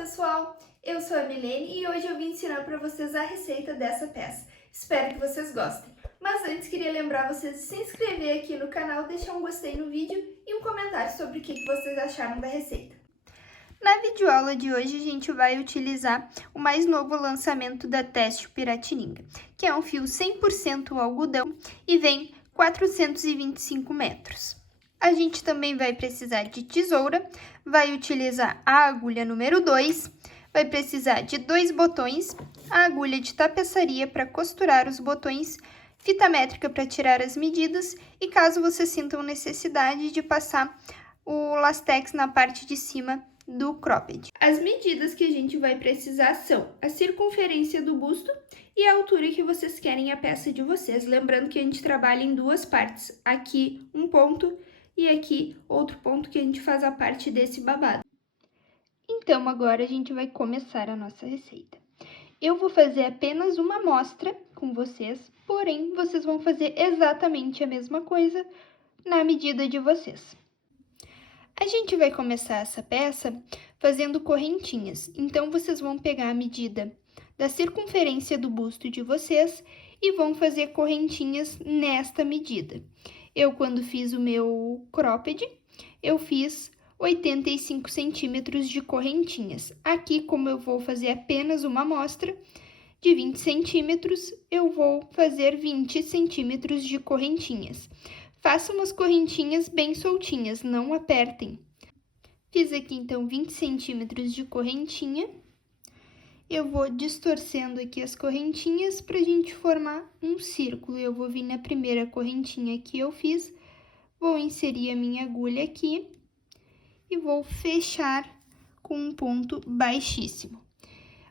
pessoal, eu sou a Milene e hoje eu vim ensinar para vocês a receita dessa peça. Espero que vocês gostem. Mas antes queria lembrar vocês de se inscrever aqui no canal, deixar um gostei no vídeo e um comentário sobre o que vocês acharam da receita. Na videoaula de hoje a gente vai utilizar o mais novo lançamento da Têxtil Piratininga, que é um fio 100% algodão e vem 425 metros. A gente também vai precisar de tesoura, vai utilizar a agulha número 2, vai precisar de 2 botões, a agulha de tapeçaria para costurar os botões, fita métrica para tirar as medidas e caso vocês sintam necessidade de passar o lastex na parte de cima do cropped. As medidas que a gente vai precisar são a circunferência do busto e a altura que vocês querem a peça de vocês. Lembrando que a gente trabalha em duas partes, aqui um ponto e aqui outro ponto que a gente faz a parte desse babado. Então, agora a gente vai começar a nossa receita. Eu vou fazer apenas uma amostra com vocês, porém, vocês vão fazer exatamente a mesma coisa na medida de vocês. A gente vai começar essa peça fazendo correntinhas, então vocês vão pegar a medida da circunferência do busto de vocês e vão fazer correntinhas nesta medida. Eu, quando fiz o meu cropped, eu fiz 85 centímetros de correntinhas. Aqui, como eu vou fazer apenas uma amostra de 20 centímetros, eu vou fazer 20 centímetros de correntinhas. Façam umas correntinhas bem soltinhas, não apertem. Fiz aqui, então, 20 centímetros de correntinha. Eu vou distorcendo aqui as correntinhas para a gente formar um círculo. Eu vou vir na primeira correntinha que eu fiz, vou inserir a minha agulha aqui e vou fechar com um ponto baixíssimo.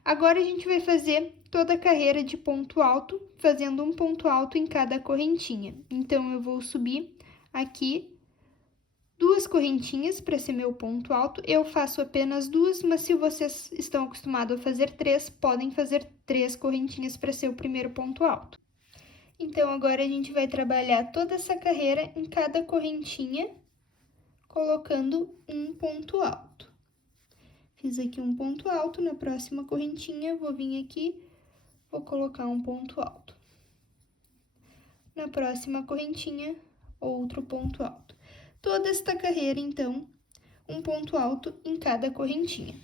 Agora, a gente vai fazer toda a carreira de ponto alto, fazendo um ponto alto em cada correntinha. Então, eu vou subir aqui 2 correntinhas para ser meu ponto alto. Eu faço apenas 2, mas se vocês estão acostumados a fazer 3, podem fazer 3 correntinhas para ser o primeiro ponto alto. Então, agora a gente vai trabalhar toda essa carreira em cada correntinha, colocando um ponto alto. Fiz aqui um ponto alto, na próxima correntinha vou vir aqui, vou colocar um ponto alto. Na próxima correntinha, outro ponto alto. Toda esta carreira, então, um ponto alto em cada correntinha.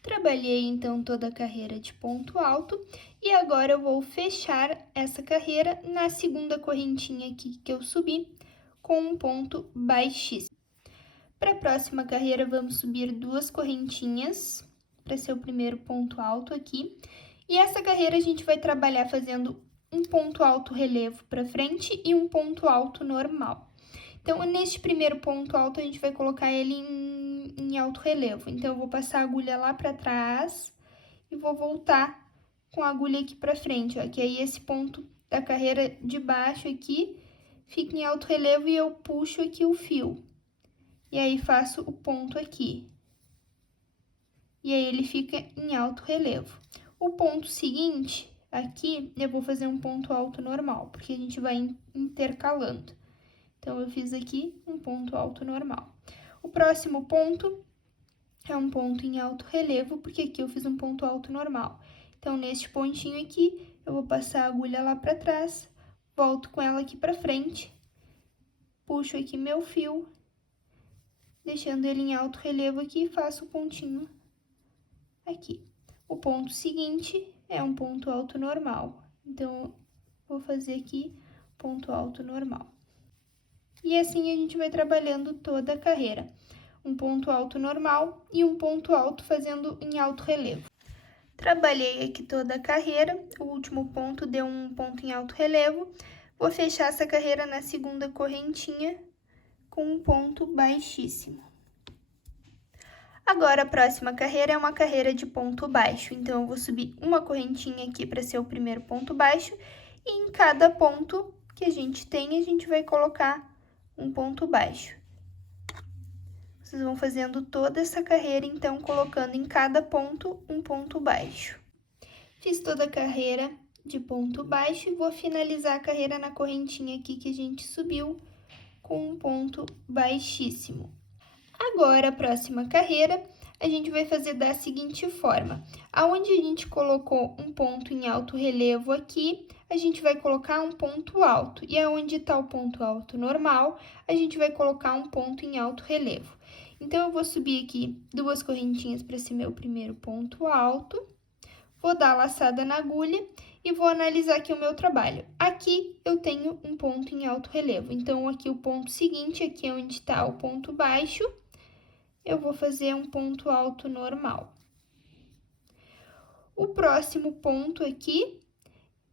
Trabalhei, então, toda a carreira de ponto alto e agora eu vou fechar essa carreira na segunda correntinha aqui que eu subi com um ponto baixíssimo. Para a próxima carreira, vamos subir 2 correntinhas para ser o primeiro ponto alto aqui. E essa carreira a gente vai trabalhar fazendo um ponto alto relevo para frente e um ponto alto normal. Então, neste primeiro ponto alto, a gente vai colocar ele em alto relevo. Então, eu vou passar a agulha lá para trás e vou voltar com a agulha aqui para frente, ó. Que aí, esse ponto da carreira de baixo aqui fica em alto relevo e eu puxo aqui o fio. E aí, faço o ponto aqui. E aí, ele fica em alto relevo. O ponto seguinte, aqui, eu vou fazer um ponto alto normal, porque a gente vai intercalando. Então, eu fiz aqui um ponto alto normal. O próximo ponto é um ponto em alto relevo, porque aqui eu fiz um ponto alto normal. Então, neste pontinho aqui, eu vou passar a agulha lá para trás, volto com ela aqui para frente, puxo aqui meu fio, deixando ele em alto relevo aqui e faço o pontinho aqui. O ponto seguinte é um ponto alto normal. Então, vou fazer aqui ponto alto normal. E assim a gente vai trabalhando toda a carreira. Um ponto alto normal e um ponto alto fazendo em alto relevo. Trabalhei aqui toda a carreira, o último ponto deu um ponto em alto relevo. Vou fechar essa carreira na segunda correntinha com um ponto baixíssimo. Agora, a próxima carreira é uma carreira de ponto baixo. Então, eu vou subir uma correntinha aqui para ser o primeiro ponto baixo. E em cada ponto que a gente tem, a gente vai colocar um ponto baixo. Vocês vão fazendo toda essa carreira, então, colocando em cada ponto um ponto baixo. Fiz toda a carreira de ponto baixo e vou finalizar a carreira na correntinha aqui que a gente subiu com um ponto baixíssimo. Agora, a próxima carreira, a gente vai fazer da seguinte forma. Aonde a gente colocou um ponto em alto relevo aqui, a gente vai colocar um ponto alto. E aonde está o ponto alto normal, a gente vai colocar um ponto em alto relevo. Então, eu vou subir aqui 2 correntinhas para esse meu primeiro ponto alto. Vou dar a laçada na agulha e vou analisar aqui o meu trabalho. Aqui eu tenho um ponto em alto relevo. Então, aqui o ponto seguinte, aqui é onde está o ponto baixo, eu vou fazer um ponto alto normal. O próximo ponto aqui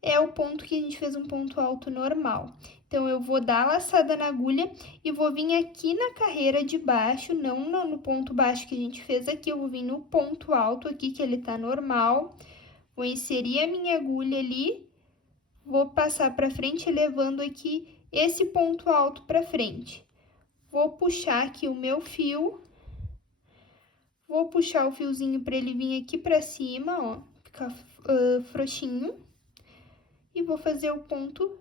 é o ponto que a gente fez um ponto alto normal. Então, eu vou dar a laçada na agulha e vou vir aqui na carreira de baixo, não no ponto baixo que a gente fez aqui, eu vou vir no ponto alto aqui, que ele tá normal. Vou inserir a minha agulha ali, vou passar para frente, levando aqui esse ponto alto para frente. Vou puxar aqui o meu fio. Vou puxar o fiozinho para ele vir aqui para cima, ó, ficar frouxinho. E vou fazer o ponto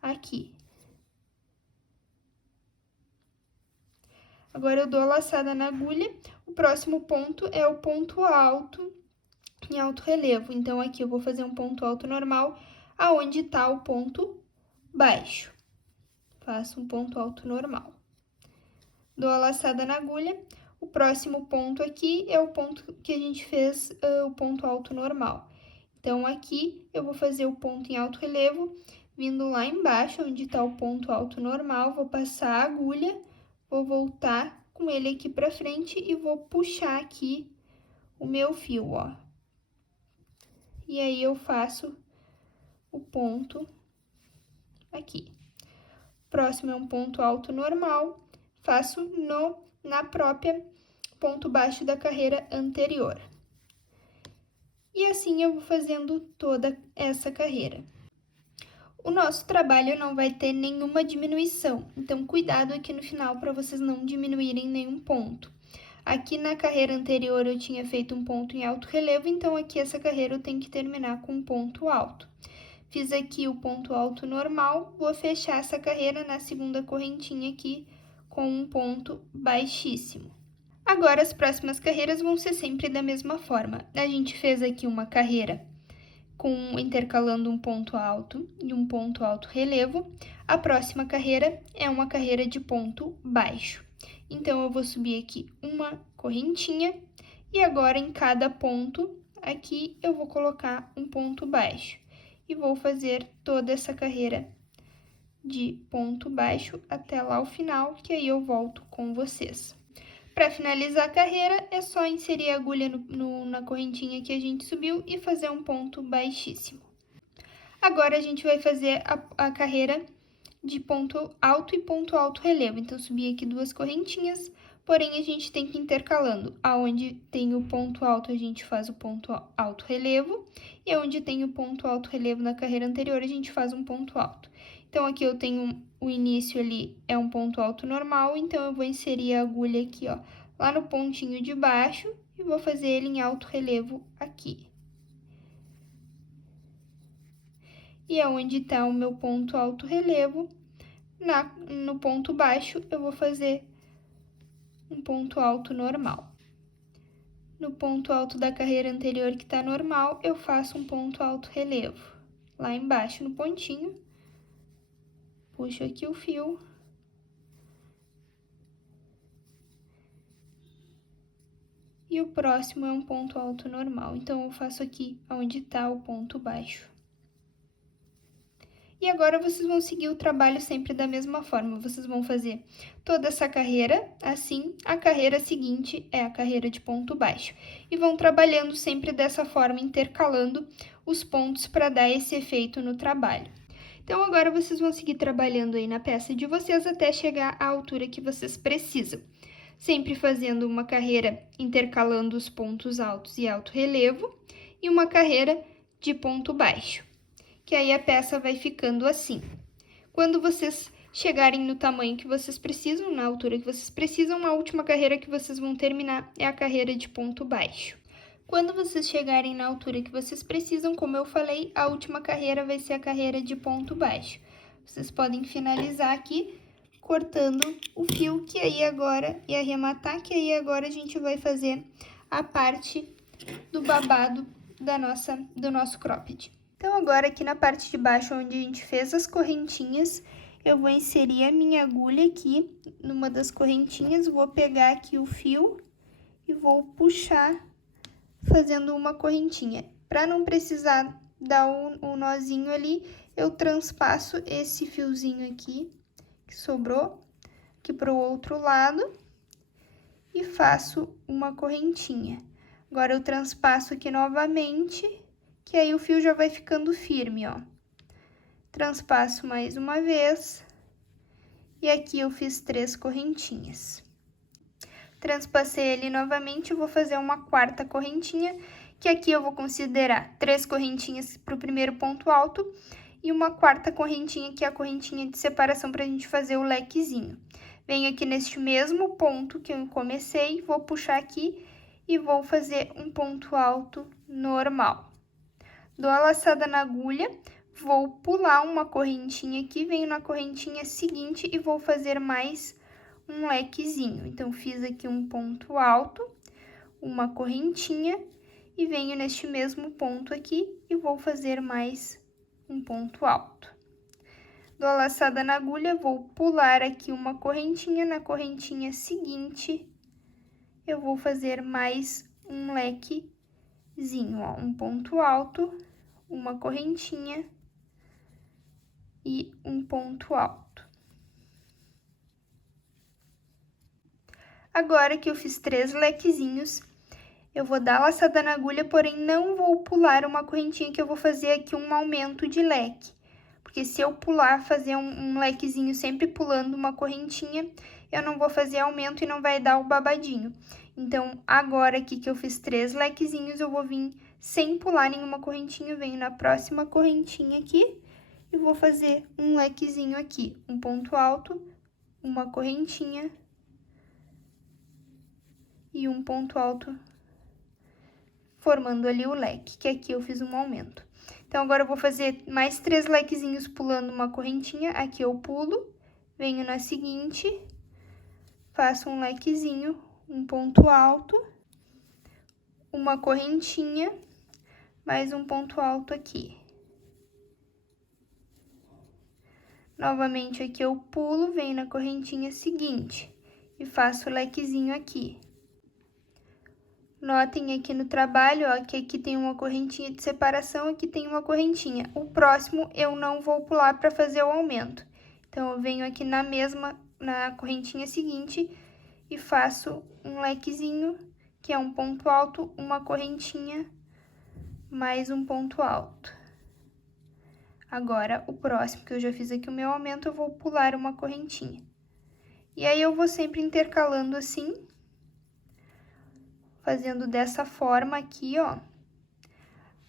aqui. Agora, eu dou a laçada na agulha. O próximo ponto é o ponto alto em alto relevo. Então, aqui eu vou fazer um ponto alto normal, aonde tá o ponto baixo. Faço um ponto alto normal. Dou a laçada na agulha. O próximo ponto aqui é o ponto que a gente fez o ponto alto normal. Então, aqui eu vou fazer o ponto em alto relevo, vindo lá embaixo, onde está o ponto alto normal, vou passar a agulha, vou voltar com ele aqui para frente e vou puxar aqui o meu fio, ó. E aí, eu faço o ponto aqui. Próximo é um ponto alto normal, faço na própria ponto baixo da carreira anterior. E assim eu vou fazendo toda essa carreira. O nosso trabalho não vai ter nenhuma diminuição, então cuidado aqui no final para vocês não diminuírem nenhum ponto. Aqui na carreira anterior eu tinha feito um ponto em alto relevo, então aqui essa carreira eu tenho que terminar com um ponto alto. Fiz aqui o ponto alto normal, vou fechar essa carreira na segunda correntinha aqui com um ponto baixíssimo. Agora, as próximas carreiras vão ser sempre da mesma forma. A gente fez aqui uma carreira intercalando um ponto alto e um ponto alto relevo. A próxima carreira é uma carreira de ponto baixo. Então, eu vou subir aqui uma correntinha e agora em cada ponto aqui eu vou colocar um ponto baixo. E vou fazer toda essa carreira de ponto baixo até lá o final, que aí eu volto com vocês. Para finalizar a carreira, é só inserir a agulha na correntinha que a gente subiu e fazer um ponto baixíssimo. Agora, a gente vai fazer a carreira de ponto alto e ponto alto relevo. Então, subi aqui 2 correntinhas, porém, a gente tem que ir intercalando. Aonde tem o ponto alto, a gente faz o ponto alto relevo, e onde tem o ponto alto relevo na carreira anterior, a gente faz um ponto alto. Então, aqui eu tenho o início ali, é um ponto alto normal, então eu vou inserir a agulha aqui, ó, lá no pontinho de baixo, e vou fazer ele em alto relevo aqui. E aonde tá o meu ponto alto relevo, no ponto baixo, eu vou fazer um ponto alto normal. No ponto alto da carreira anterior que tá normal, eu faço um ponto alto relevo. Lá embaixo no pontinho, puxo aqui o fio. E o próximo é um ponto alto normal. Então, eu faço aqui onde tá o ponto baixo. E agora, vocês vão seguir o trabalho sempre da mesma forma. Vocês vão fazer toda essa carreira, assim, a carreira seguinte é a carreira de ponto baixo. E vão trabalhando sempre dessa forma, intercalando os pontos para dar esse efeito no trabalho. Então, agora vocês vão seguir trabalhando aí na peça de vocês até chegar à altura que vocês precisam. Sempre fazendo uma carreira intercalando os pontos altos e alto relevo e uma carreira de ponto baixo, que aí a peça vai ficando assim. Quando vocês chegarem no tamanho que vocês precisam, na altura que vocês precisam, a última carreira que vocês vão terminar é a carreira de ponto baixo. Quando vocês chegarem na altura que vocês precisam, como eu falei, a última carreira vai ser a carreira de ponto baixo. Vocês podem finalizar aqui cortando o fio, que aí agora, e arrematar, que aí agora a gente vai fazer a parte do babado do nosso cropped. Então, agora aqui na parte de baixo, onde a gente fez as correntinhas, eu vou inserir a minha agulha aqui numa das correntinhas, vou pegar aqui o fio e vou puxar fazendo uma correntinha. Para não precisar dar o nozinho ali, eu transpasso esse fiozinho aqui, que sobrou, aqui para o outro lado, e faço uma correntinha. Agora, eu transpasso aqui novamente, que aí o fio já vai ficando firme, ó. Transpasso mais uma vez, e aqui eu fiz 3 correntinhas. Transpassei ele novamente, vou fazer uma quarta correntinha, que aqui eu vou considerar 3 correntinhas para o primeiro ponto alto, e uma quarta correntinha, que é a correntinha de separação para a gente fazer o lequezinho. Venho aqui neste mesmo ponto que eu comecei, vou puxar aqui e vou fazer um ponto alto normal. Dou a laçada na agulha, vou pular uma correntinha aqui, venho na correntinha seguinte e vou fazer mais um lequezinho. Então, fiz aqui um ponto alto, uma correntinha, e venho neste mesmo ponto aqui e vou fazer mais um ponto alto. Dou a laçada na agulha, vou pular aqui uma correntinha, na correntinha seguinte, eu vou fazer mais um lequezinho, ó, um ponto alto, uma correntinha e um ponto alto. Agora que eu fiz 3 lequezinhos, eu vou dar a laçada na agulha, porém não vou pular uma correntinha, que eu vou fazer aqui um aumento de leque. Porque se eu pular, fazer um lequezinho sempre pulando uma correntinha, eu não vou fazer aumento e não vai dar o babadinho. Então, agora aqui que eu fiz 3 lequezinhos, eu vou vir sem pular nenhuma correntinha, venho na próxima correntinha aqui e vou fazer um lequezinho aqui, um ponto alto, uma correntinha e um ponto alto, formando ali o leque, que aqui eu fiz um aumento. Então, agora eu vou fazer mais 3 lequezinhos pulando uma correntinha, aqui eu pulo, venho na seguinte, faço um lequezinho, um ponto alto, uma correntinha, mais um ponto alto aqui. Novamente, aqui eu pulo, venho na correntinha seguinte e faço o lequezinho aqui. Notem aqui no trabalho, ó, que aqui tem uma correntinha de separação, aqui tem uma correntinha. O próximo eu não vou pular para fazer o aumento. Então, eu venho aqui na correntinha seguinte e faço um lequezinho, que é um ponto alto, uma correntinha, mais um ponto alto. Agora, o próximo, que eu já fiz aqui o meu aumento, eu vou pular uma correntinha. E aí, eu vou sempre intercalando assim, fazendo dessa forma aqui, ó,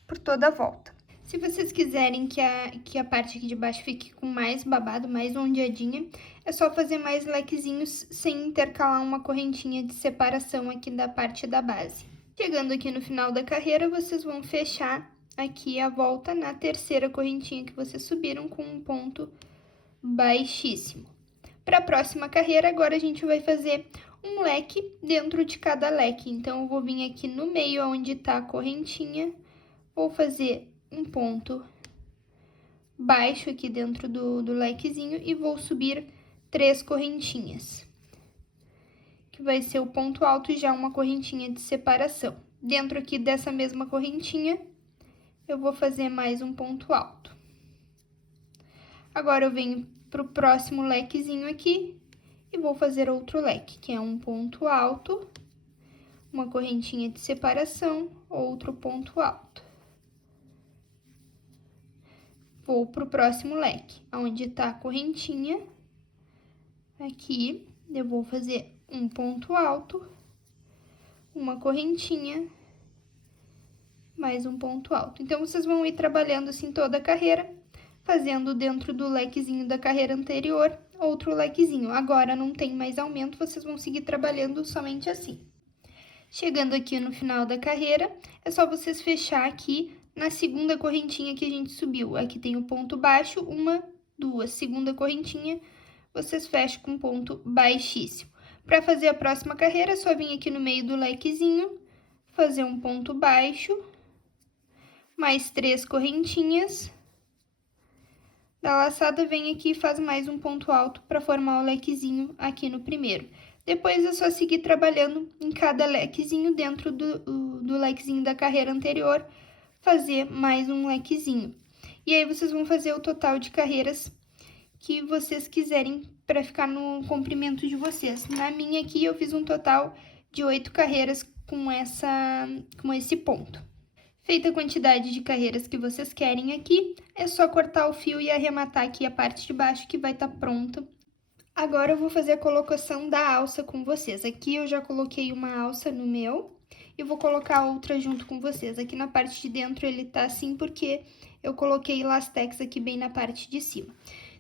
por toda a volta. Se vocês quiserem que a parte aqui de baixo fique com mais babado, mais ondeadinha, é só fazer mais lequezinhos sem intercalar uma correntinha de separação aqui da parte da base. Chegando aqui no final da carreira, vocês vão fechar aqui a volta na terceira correntinha que vocês subiram com um ponto baixíssimo. Para a próxima carreira, agora a gente vai fazer um leque dentro de cada leque. Então, eu vou vir aqui no meio onde tá a correntinha, vou fazer um ponto baixo aqui dentro do lequezinho e vou subir 3 correntinhas, que vai ser o ponto alto e já uma correntinha de separação. Dentro aqui dessa mesma correntinha, eu vou fazer mais um ponto alto. Agora, eu venho pro próximo lequezinho aqui e vou fazer outro leque, que é um ponto alto, uma correntinha de separação, outro ponto alto. Vou pro próximo leque, onde tá a correntinha, aqui, eu vou fazer um ponto alto, uma correntinha, mais um ponto alto. Então, vocês vão ir trabalhando assim toda a carreira, fazendo dentro do lequezinho da carreira anterior, outro lequezinho. Agora, não tem mais aumento, vocês vão seguir trabalhando somente assim. Chegando aqui no final da carreira, é só vocês fechar aqui na segunda correntinha que a gente subiu. Aqui tem o ponto baixo, uma, duas, segunda correntinha, vocês fecham com ponto baixíssimo. Para fazer a próxima carreira, é só vir aqui no meio do lequezinho, fazer um ponto baixo, mais 3 correntinhas. Da laçada, vem aqui e faz mais um ponto alto para formar o lequezinho aqui no primeiro. Depois é só seguir trabalhando em cada lequezinho dentro do lequezinho da carreira anterior, fazer mais um lequezinho. E aí, vocês vão fazer o total de carreiras que vocês quiserem para ficar no comprimento de vocês. Na minha aqui, eu fiz um total de 8 carreiras com esse ponto. Feita a quantidade de carreiras que vocês querem aqui, é só cortar o fio e arrematar aqui a parte de baixo que vai estar pronta. Agora eu vou fazer a colocação da alça com vocês. Aqui eu já coloquei uma alça no meu e vou colocar outra junto com vocês. Aqui na parte de dentro ele tá assim porque eu coloquei lastex aqui bem na parte de cima.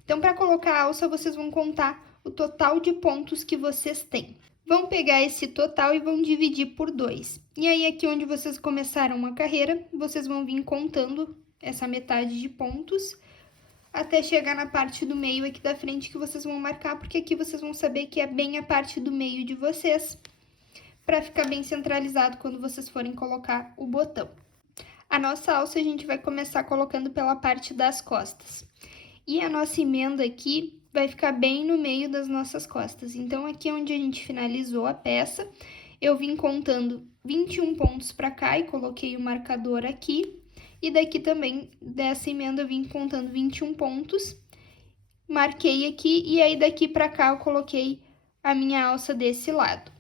Então, para colocar a alça, vocês vão contar o total de pontos que vocês têm. Vão pegar esse total e vão dividir por 2. E aí, aqui onde vocês começaram uma carreira, vocês vão vir contando essa metade de pontos até chegar na parte do meio aqui da frente que vocês vão marcar, porque aqui vocês vão saber que é bem a parte do meio de vocês, para ficar bem centralizado quando vocês forem colocar o botão. A nossa alça a gente vai começar colocando pela parte das costas. E a nossa emenda aqui vai ficar bem no meio das nossas costas. Então, aqui onde a gente finalizou a peça, eu vim contando 21 pontos para cá e coloquei o marcador aqui. E daqui também, dessa emenda, eu vim contando 21 pontos, marquei aqui, e aí daqui para cá eu coloquei a minha alça desse lado.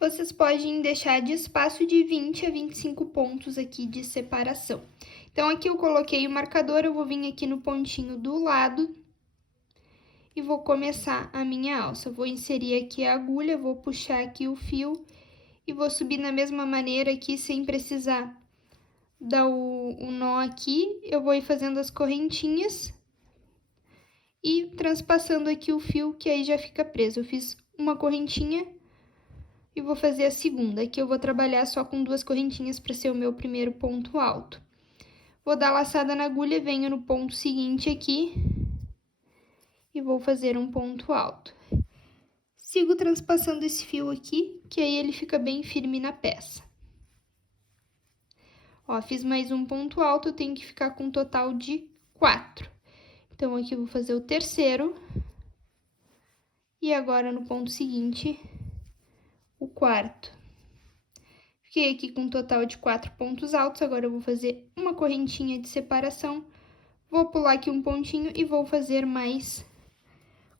Vocês podem deixar de espaço de 20 a 25 pontos aqui de separação. Então, aqui eu coloquei o marcador, eu vou vir aqui no pontinho do lado e vou começar a minha alça. Eu vou inserir aqui a agulha, vou puxar aqui o fio e vou subir da mesma maneira aqui, sem precisar dar o nó aqui. Eu vou ir fazendo as correntinhas e transpassando aqui o fio, que aí já fica preso. Eu fiz uma correntinha e vou fazer a segunda. Aqui eu vou trabalhar só com 2 correntinhas para ser o meu primeiro ponto alto. Vou dar laçada na agulha, venho no ponto seguinte aqui e vou fazer um ponto alto. Sigo transpassando esse fio aqui, que aí ele fica bem firme na peça. Ó, fiz mais um ponto alto, eu tenho que ficar com um total de 4. Então, aqui eu vou fazer o terceiro. E agora, no ponto seguinte, o quarto. Fiquei aqui com um total de 4 pontos altos, agora eu vou fazer uma correntinha de separação, vou pular aqui um pontinho e vou fazer mais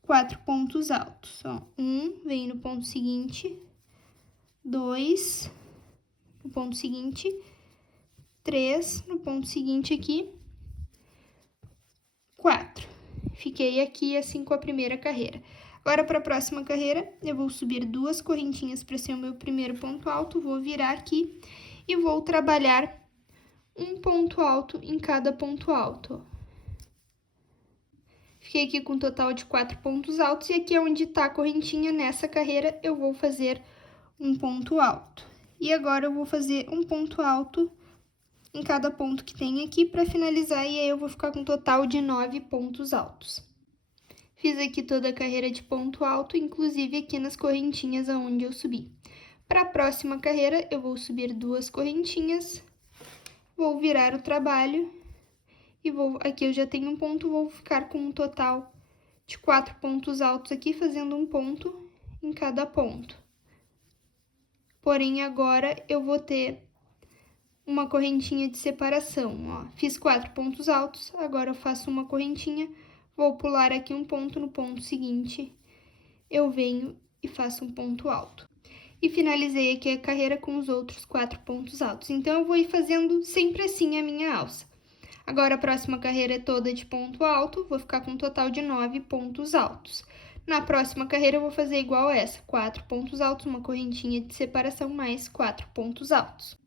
4 pontos altos, ó. 1, vem no ponto seguinte, 2, no ponto seguinte, 3, no ponto seguinte aqui, 4. Fiquei aqui assim com a primeira carreira. Agora, para a próxima carreira, eu vou subir 2 correntinhas para ser o meu primeiro ponto alto, vou virar aqui e vou trabalhar um ponto alto em cada ponto alto. Fiquei aqui com um total de 4 pontos altos e aqui é onde tá a correntinha, nessa carreira eu vou fazer um ponto alto. E agora eu vou fazer um ponto alto em cada ponto que tem aqui para finalizar, e aí eu vou ficar com um total de 9 pontos altos. Fiz aqui toda a carreira de ponto alto, inclusive aqui nas correntinhas aonde eu subi. Para a próxima carreira, eu vou subir 2 correntinhas, vou virar o trabalho e aqui eu já tenho um ponto, vou ficar com um total de 4 pontos altos aqui, fazendo um ponto em cada ponto. Porém, agora eu vou ter uma correntinha de separação, ó. Fiz 4 pontos altos, agora eu faço uma correntinha, vou pular aqui um ponto, no ponto seguinte eu venho e faço um ponto alto. E finalizei aqui a carreira com os outros 4 pontos altos. Então, eu vou ir fazendo sempre assim a minha alça. Agora, a próxima carreira é toda de ponto alto, vou ficar com um total de 9 pontos altos. Na próxima carreira, eu vou fazer igual a essa, 4 pontos altos, uma correntinha de separação, mais 4 pontos altos.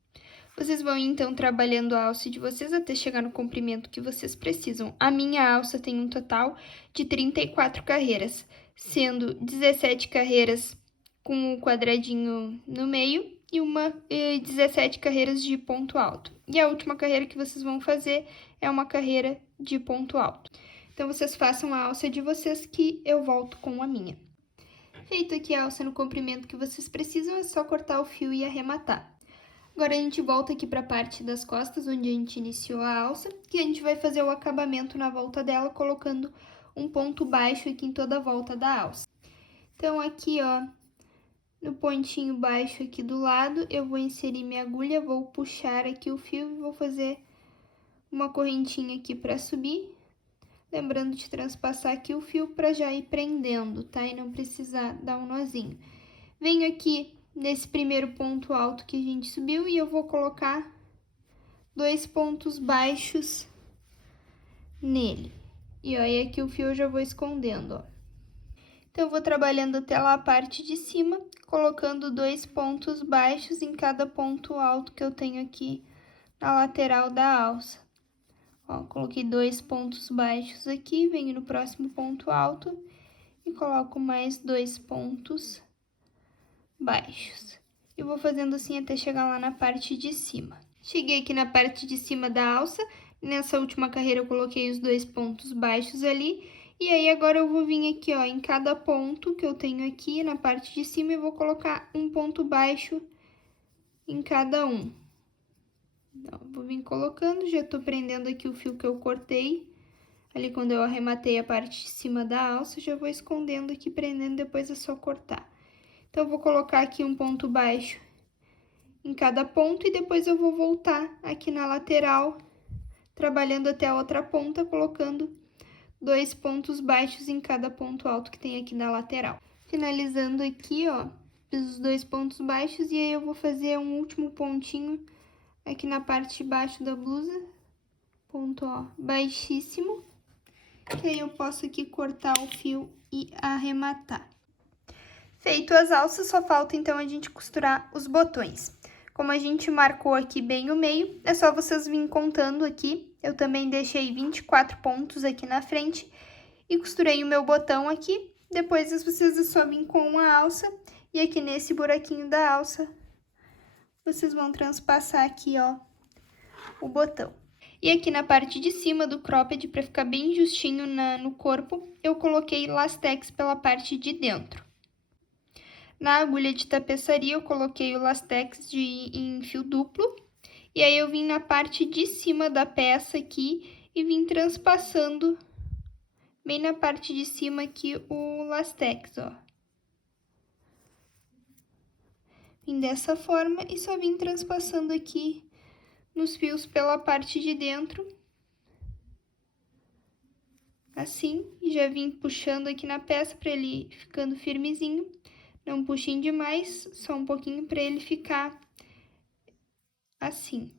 Vocês vão, então, trabalhando a alça de vocês até chegar no comprimento que vocês precisam. A minha alça tem um total de 34 carreiras, sendo 17 carreiras com o quadradinho no meio e 17 carreiras de ponto alto. E a última carreira que vocês vão fazer é uma carreira de ponto alto. Então, vocês façam a alça de vocês que eu volto com a minha. Feito aqui a alça no comprimento que vocês precisam, é só cortar o fio e arrematar. Agora, a gente volta aqui para a parte das costas, onde a gente iniciou a alça, que a gente vai fazer o acabamento na volta dela, colocando um ponto baixo aqui em toda a volta da alça. Então, aqui, ó, no pontinho baixo aqui do lado, eu vou inserir minha agulha, vou puxar aqui o fio e vou fazer uma correntinha aqui para subir. Lembrando de transpassar aqui o fio para já ir prendendo, tá? E não precisar dar um nozinho. Venho aqui nesse primeiro ponto alto que a gente subiu e eu vou colocar 2 pontos baixos nele. E aí aqui o fio eu já vou escondendo, ó. Então, eu vou trabalhando até lá a parte de cima, colocando 2 pontos baixos em cada ponto alto que eu tenho aqui na lateral da alça. Ó, coloquei 2 pontos baixos aqui, venho no próximo ponto alto e coloco mais 2 pontos baixos. E vou fazendo assim até chegar lá na parte de cima. Cheguei aqui na parte de cima da alça, nessa última carreira eu coloquei os 2 pontos baixos ali, e aí agora eu vou vir aqui, ó, em cada ponto que eu tenho aqui na parte de cima e vou colocar um ponto baixo em cada um. Então, vou vir colocando, já tô prendendo aqui o fio que eu cortei, ali quando eu arrematei a parte de cima da alça, já vou escondendo aqui, prendendo, depois é só cortar. Então, eu vou colocar aqui um ponto baixo em cada ponto e depois eu vou voltar aqui na lateral, trabalhando até a outra ponta, colocando 2 pontos baixos em cada ponto alto que tem aqui na lateral. Finalizando aqui, ó, fiz os 2 pontos baixos e aí eu vou fazer um último pontinho aqui na parte de baixo da blusa, ponto, ó, baixíssimo, que aí eu posso aqui cortar o fio e arrematar. Feito as alças, só falta então a gente costurar os botões. Como a gente marcou aqui bem o meio, é só vocês virem contando aqui. Eu também deixei 24 pontos aqui na frente e costurei o meu botão aqui. Depois vocês só virem com a alça e aqui nesse buraquinho da alça, vocês vão transpassar aqui, ó, o botão. E aqui na parte de cima do cropped, para ficar bem justinho no corpo, eu coloquei lastex pela parte de dentro. Na agulha de tapeçaria, eu coloquei o lastex em fio duplo. E aí, eu vim na parte de cima da peça aqui e vim transpassando bem na parte de cima aqui o lastex, ó. Vim dessa forma e só vim transpassando aqui nos fios pela parte de dentro. Assim, e já vim puxando aqui na peça para ele ir ficando firmezinho. Não puxem demais, só um pouquinho para ele ficar assim.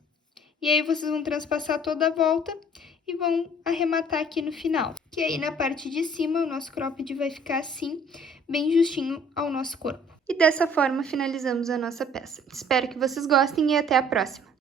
E aí, vocês vão transpassar toda a volta e vão arrematar aqui no final. Que aí, na parte de cima, o nosso cropped vai ficar assim, bem justinho ao nosso corpo. E dessa forma, finalizamos a nossa peça. Espero que vocês gostem e até a próxima!